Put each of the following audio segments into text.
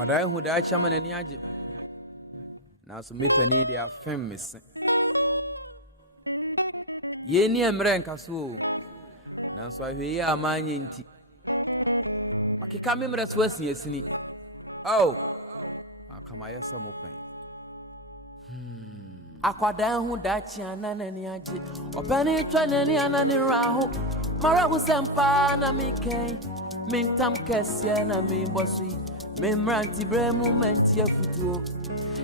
Akwadaa hu da chama nani age. Na so me pani de afem mese. Ye ni emre nkaso o. Na so ahwe yi amanye nti. Makeka memre so asiasini. Oh. Akama yesa mo pen. Akwadaa hu da chiana nani age. Obani twa nani anani raho. Mara hu sempa na miken. Mintam kesye na mi bosui. Memranti bre moment ya futuo.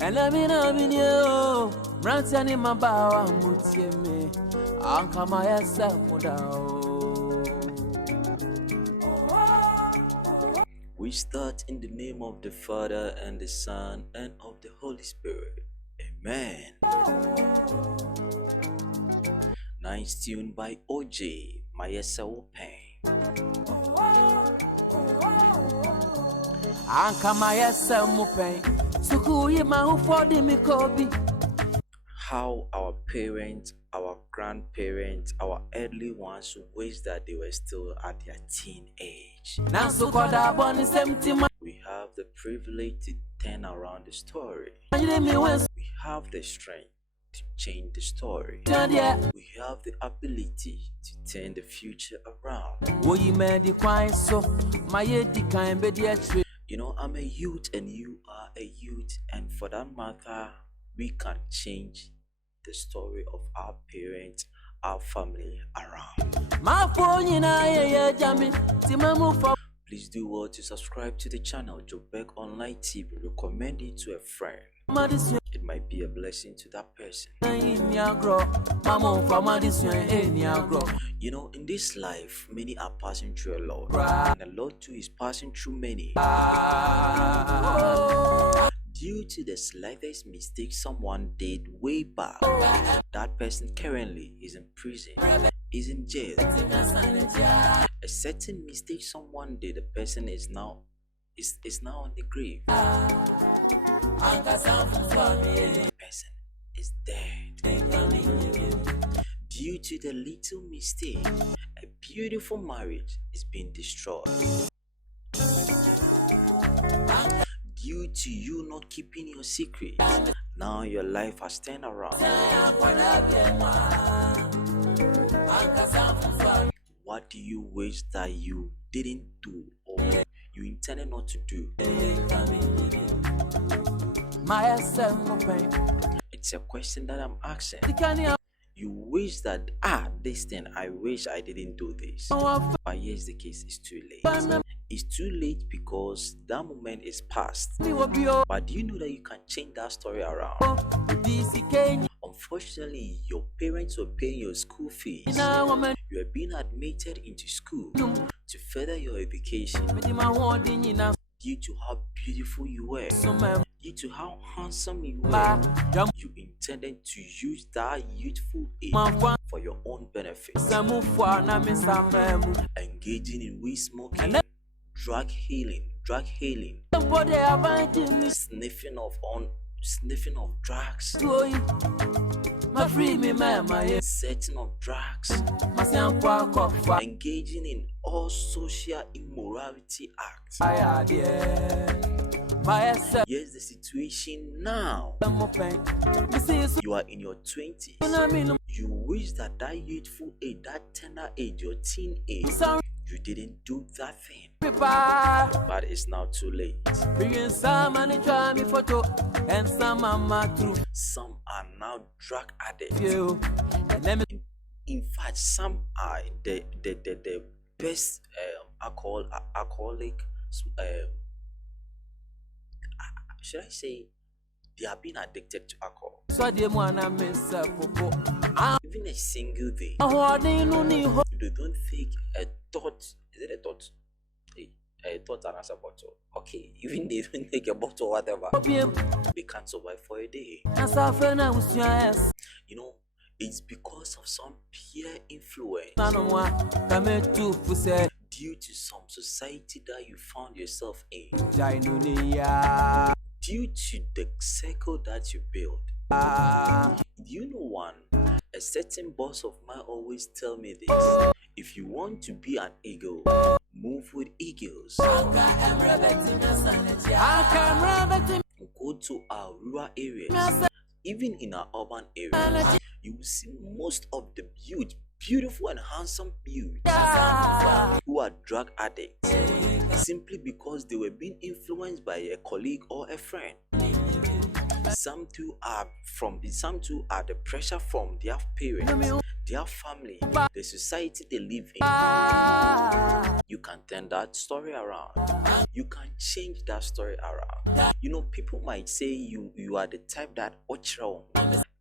Ela mina minyo. Mranti ani mabawa mutie me. Ankama yesa mudao. We start in the name of the Father and the Son and of the Holy Spirit. Amen. Nice tune by OJ, Maye. How our parents, our grandparents, our early ones wish that they were still at their teenage. We have the privilege to turn around the story. We have the strength to change the story. We have the ability to turn the future around. You know, I'm a youth and you are a youth, and for that matter, we can change the story of our parents, our family around. Please do well to subscribe to the channel Jobek Online TV. Recommend it to a friend. It might be a blessing to that person. You know, in this life, many are passing through a lot, and a lot too is passing through many. Due to the slightest mistake someone did way back, that person currently is in prison, is in jail. A certain mistake someone did, the person is now on the grave. The person is dead. Due to the little mistake, a beautiful marriage is being destroyed. Due to you not keeping your secret, now your life has turned around. What do you wish that you didn't do or you intended not to do? It's a question that I'm asking. You wish that, this thing, I wish I didn't do this. But here's the case, it's too late. It's too late because that moment is past. But do you know that you can change that story around? Unfortunately, your parents were paying your school fees. You are being admitted into school to further your education. Due to how beautiful you were, due to how handsome you were, you intended to use that youthful age for your own benefit. Engaging in weed smoking, drug hailing, sniffing of drugs, setting of drugs, engaging in all social immorality acts. Here's the situation now. You are in your 20s. You wish that youthful age, that tender age, your teen age, you didn't do that thing. But it's now too late. Some are now drug addicts. In fact, some are the best alcoholic. Should I say they have been addicted to alcohol? Even a single day, they don't take a thought. Is it a thought? A thought and answer bottle. Okay, even they don't take a bottle or whatever, they can't survive for a day. You know, it's because of some peer influence. Due to some society that you found yourself in. Due to the circle that you build. You know one, a certain boss of mine always tell me this. If you want to be an eagle, move with eagles. Go to our rural areas. Even in our urban areas, you will see most of the beautiful and handsome youths who are drug addicts simply because they were being influenced by a colleague or a friend. Some too are the pressure from their parents, their family, the society they live in. You can turn that story around. You can change that story around. You know, people might say you are the type that wrong,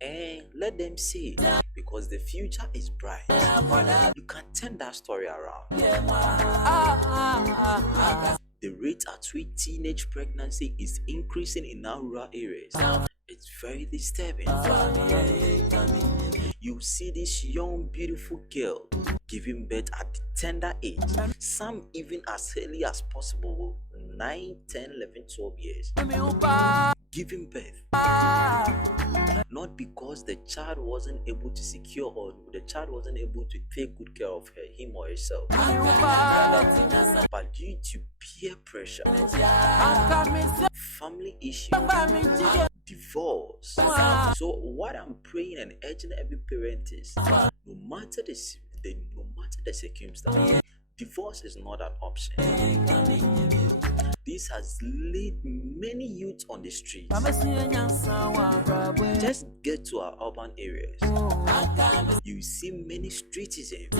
and let them say it, because the future is bright. You can turn that story around. The rate at which teenage pregnancy is increasing in our rural areas, it's very disturbing. You see this young, beautiful girl giving birth at the tender age, some even as early as possible, 9, 10, 11, 12 years, giving birth. Not because the child wasn't able to secure or the child wasn't able to take good care of him or herself, but due to peer pressure, family issues, divorce. So what I'm praying and urging every parent is, no matter the circumstance, divorce is not an option. This has laid many youths on the streets. Just get to our urban areas. You see many streetism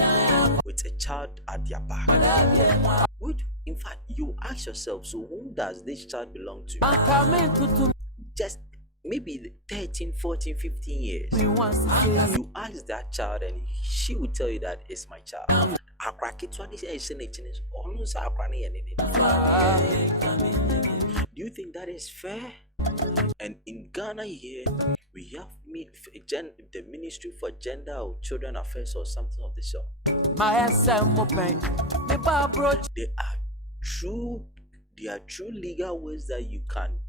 with a child at their back. Which, in fact, you ask yourself, so whom does this child belong to? Just maybe 13, 14, 15 years. You ask that child and she will tell you that it's my child. Do you think that is fair? And in Ghana here, we have the Ministry for Gender or Children Affairs or something of the sort. There are true legal ways that you can,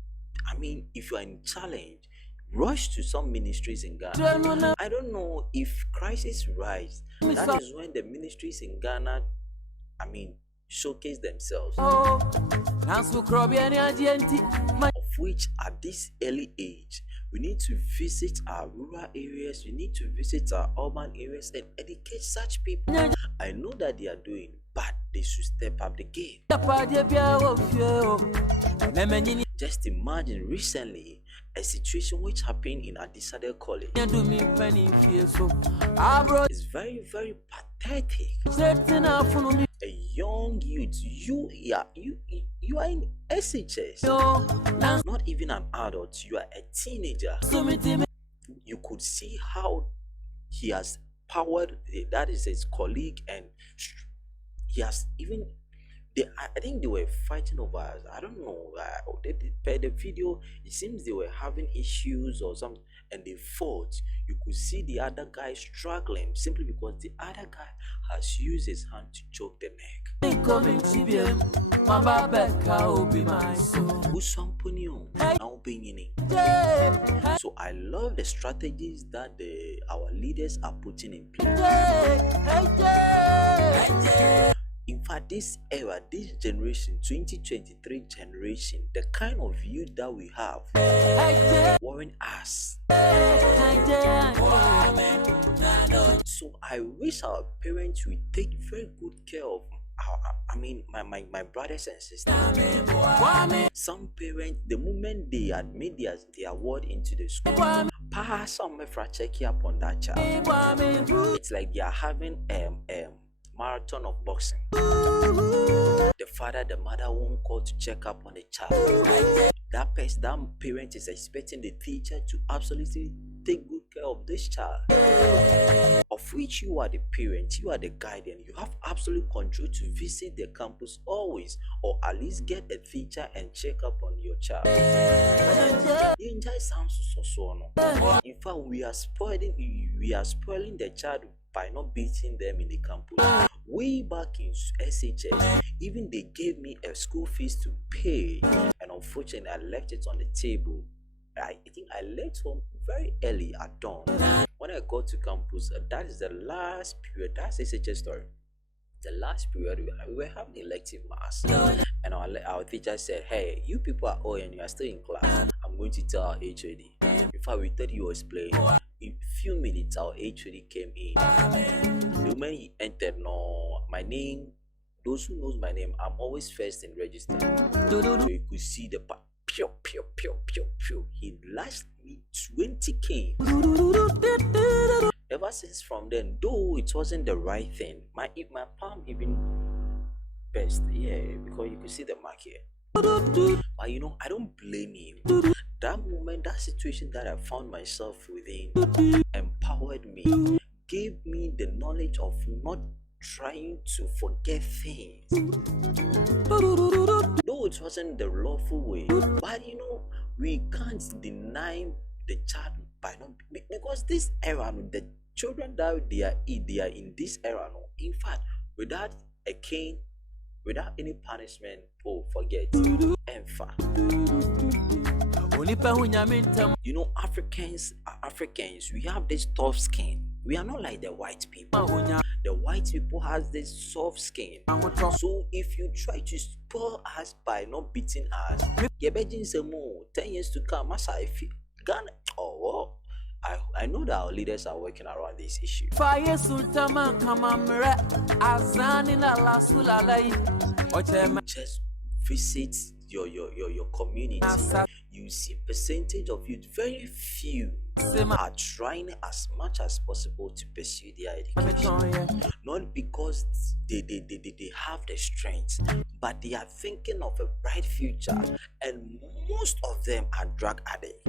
if you are in challenge, rush to some ministries in Ghana. I don't know if crisis rise. That is when the ministries in Ghana, showcase themselves. Of which, at this early age, we need to visit our rural areas, we need to visit our urban areas and educate such people. I know that they are doing, but they should step up the game. Just imagine recently a situation which happened in Adisade College. It's very, very pathetic. A young youth, you are in SHS, not even an adult, you are a teenager. You could see how he has powered, that is his colleague, and he has even, I think they were fighting over, I don't know, per the video, it seems they were having issues or something, and they fought. You could see the other guy struggling simply because the other guy has used his hand to choke the neck. So I love the strategies that our leaders are putting in place. In fact, this era, this generation, 2023 generation, the kind of youth that we have, worrying us. So I wish our parents would take very good care of my brothers and sisters. Some parents, the moment they admit their word into the school, pass some check up on that child. It's like they are having marathon of boxing. The father, the mother won't call to check up on the child. That parent is expecting the teacher to absolutely take good care of this child, of which you are the parent, you are the guardian. You have absolute control to visit the campus always, or at least get a teacher and check up on your child. In fact, we are spoiling the child by not beating them in the campus. Way back in SHS, even they gave me a school fees to pay, and unfortunately I left it on the table. I think I left home very early at dawn. When I got to campus, that is the last period. That's SHS story. The last period we were having elective mass, and our teacher said, "Hey, you people are all and you are still in class. I'm going to tell our HOD." In fact, we thought he was playing. In few minutes, our HOD came in. The moment he entered, no, my name. Those who knows my name, I'm always first in register. So you could see the pew pew pew pew pew. He lashed me 20K. Ever since from then, though it wasn't the right thing, my palm even burst, yeah, because you could see the mark here. But you know, I don't blame him. That moment, that situation that I found myself within empowered me, gave me the knowledge of not trying to forget things. Though it wasn't the lawful way, but you know, we can't deny the child by not, because this era, the children that they are in this era, in fact, without a cane, without any punishment, oh, forget. In fact, you know, Africans, we have this tough skin. We are not like the white people. The white people has this soft skin. So if you try to spoil us by not beating us, 10 years to come, as I feel, Ghana, oh, well, I know that our leaders are working around this issue. Just visit your community. You see percentage of youth, very few are trying as much as possible to pursue their education. Not because they have the strength, but they are thinking of a bright future, and most of them are drug addicts.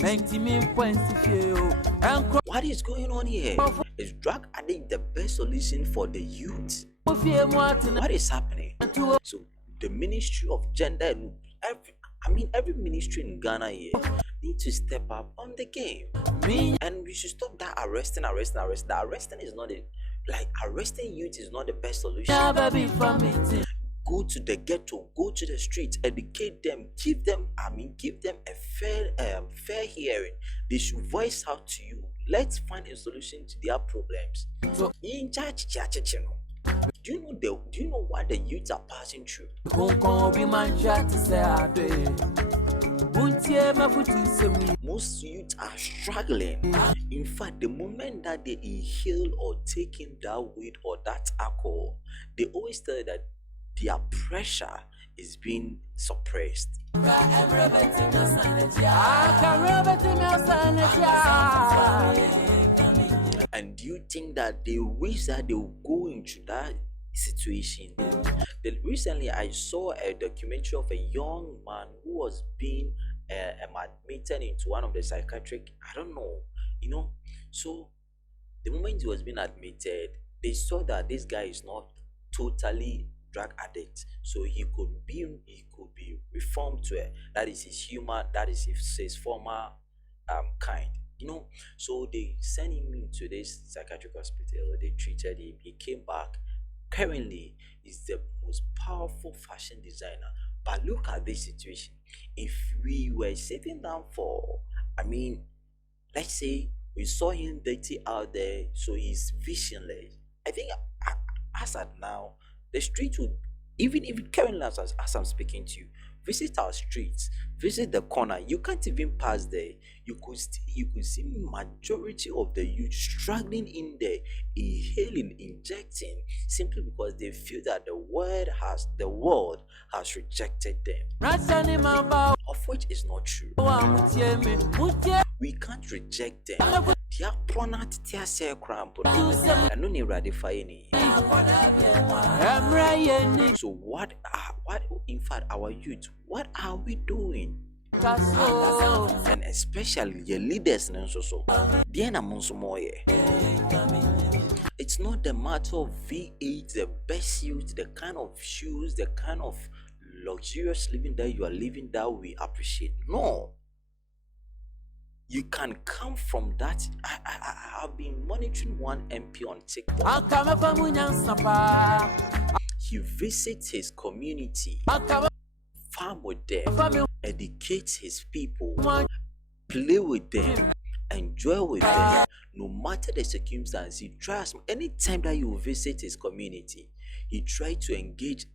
What is going on here? Is drug addict the best solution for the youth? What is happening? So the Ministry of Gender and every ministry in Ghana here need to step up on the game. And we should stop that arresting. The arresting is not arresting youth is not the best solution. Go to the ghetto, go to the streets, educate them, give them a fair hearing. They should voice out to you. Let's find a solution to their problems. So in charge, do you know what the youths are passing through? Most youths are struggling. In fact, the moment that they inhale or take in that weed or that alcohol, they always tell you that their pressure is being suppressed. And do you think that they wish that they will go into that situation? Recently, I saw a documentary of a young man who was being admitted into one of the psychiatric, I don't know, so the moment he was being admitted, they saw that this guy is not totally drug addict, so he could be reformed to that is his former kind. So they sent him into this psychiatric hospital. They treated him. He came back. Currently, he's the most powerful fashion designer. But look at this situation. If we were sitting down for, let's say we saw him dirty out there, so he's visionless. I think as at now, the street would, even currently as I'm speaking to you, visit our streets, visit the corner. You can't even pass there. You could see majority of the youth struggling in there, inhaling, injecting, simply because they feel that the world has rejected them. Of which is not true. We can't reject them. They are pronounced I don't need ratify any. So what in fact our youth, what are we doing? And especially your leaders, it's not the matter of V8, the best youth, the kind of shoes, the kind of luxurious living that you are living that we appreciate. No. You can come from that. I have been monitoring one MP on TikTok. He visits his community, farm with them, educates his people, play with them, enjoy with them. No matter the circumstance, he tries. Anytime that you visit his community, He tried to engage.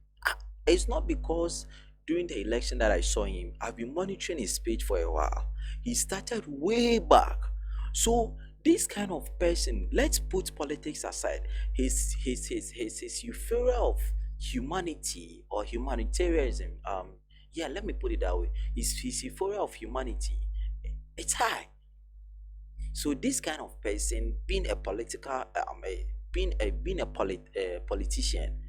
It's not because during the election that I saw him, I've been monitoring his page for a while. He started way back. So this kind of person, let's put politics aside. His euphoria of humanity or humanitarianism, yeah, let me put it that way. His euphoria of humanity, it's high. So this kind of person, being a politician,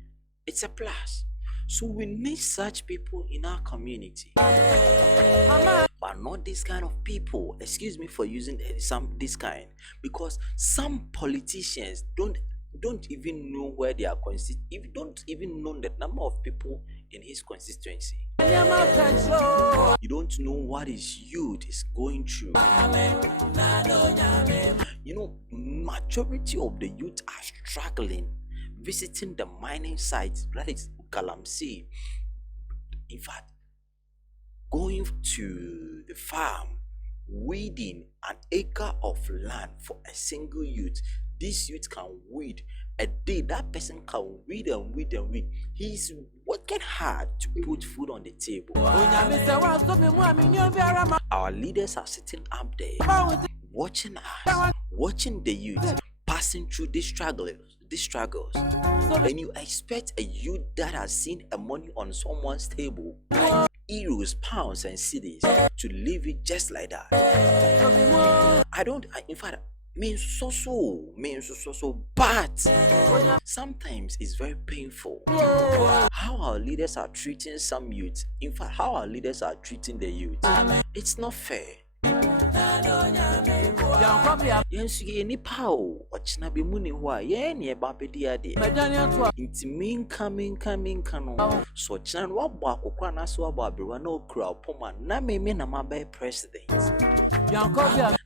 it's a plus. So we need such people in our community, but not this kind of people. Excuse me for using this kind, because some politicians don't even know where they are if don't even know the number of people in his constituency. You don't know what his youth is going through. Majority of the youth are struggling visiting the mining sites, that is Galamsey. In fact, going to the farm, weeding an acre of land for a single youth. This youth can weed a day. That person can weed and weed and weed. He's working hard to put food on the table. Our leaders are sitting up there, watching us, watching the youth passing through these struggles. And you expect a youth that has seen a money on someone's table, euros, pounds, and cities, to leave it just like that. In fact, but sometimes it's very painful how our leaders are treating some youth. In fact, how our leaders are treating the youth, it's not fair. Ni pao ochina be muni hwa ye ne ba bedi ade intimi coming kano so china wa bo akokra na so abo abrewa na okura opoma na me na mabe president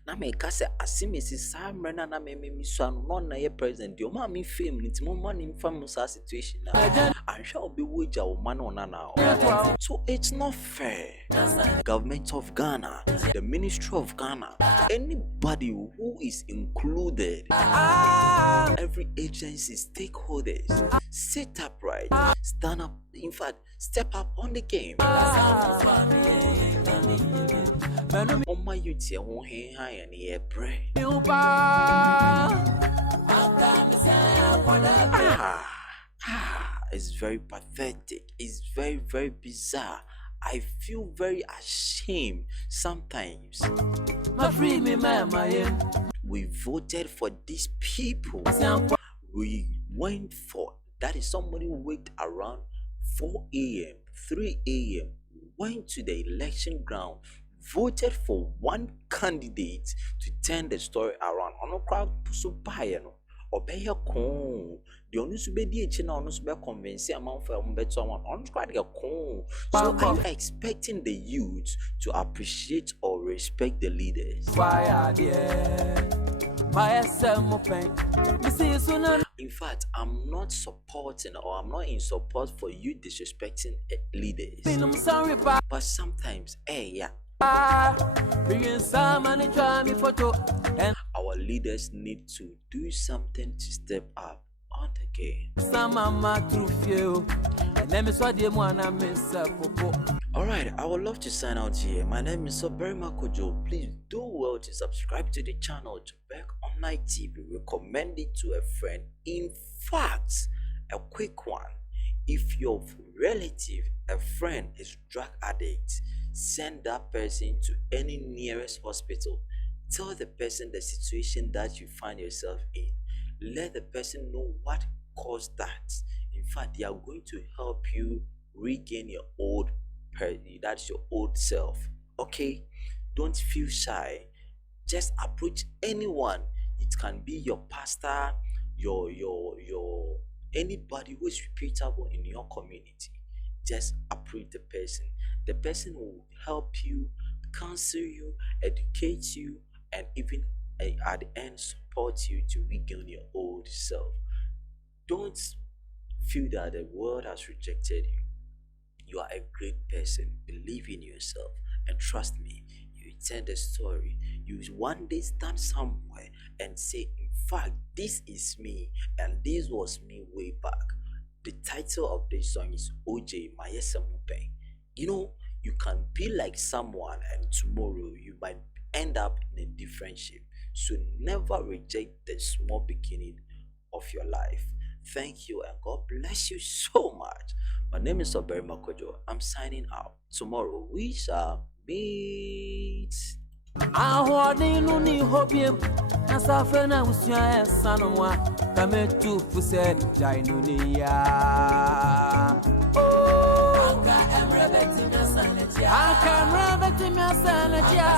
na me ka se asimesi samre na me so anu no na ye president de o ma me fame ntimo ma ni mfa sa situation na anhwa obi woja o ma na na. So it's not fair. Government of Ghana, the Ministry of Ghana, anybody who is included, every agency, stakeholders, sit up right, stand up, in fact, step up on the game. On my youth, it's very pathetic. It's very, very bizarre. I feel very ashamed sometimes. We voted for these people. We went for, that is somebody who waked around 4 a.m., 3 a.m., went to the election ground, voted for one candidate to turn the story around. The only convince amount for someone. So are you expecting the youth to appreciate or respect the leaders? In fact, I'm not supporting or I'm not in support for you disrespecting leaders. But sometimes, our leaders need to do something to step up on the game. Alright, I would love to sign out here. My name is Soberima Kojo. Please do well to subscribe to the channel to Back Online TV. Recommend it to a friend. In fact, a quick one. If your relative, a friend is drug addict, send that person to any nearest hospital. Tell the person the situation that you find yourself in. Let the person know what caused that. In fact, they are going to help you regain your old self. Okay? Don't feel shy. Just approach anyone. It can be your pastor, your anybody who is reputable in your community. Just approach the person. The person will help you, counsel you, educate you, and even at the end support you to regain your old self. Don't feel that the world has rejected you. You are a great person. Believe in yourself, and trust me, you tell the story. You one day stand somewhere and say, in fact, this is me and this was me way back. The title of this song is OJ Maye. You know, you can be like someone and tomorrow you might end up in a different shape. So never reject the small beginning of your life. Thank you and God bless you so much. My name is Oberi Makojo. I'm signing out. Tomorrow we shall meet. Ahwadinu ni hobiem Nasafe na usya sanwa Kame tufu se jainu ni ya Oh Anka emre beti mya sanatia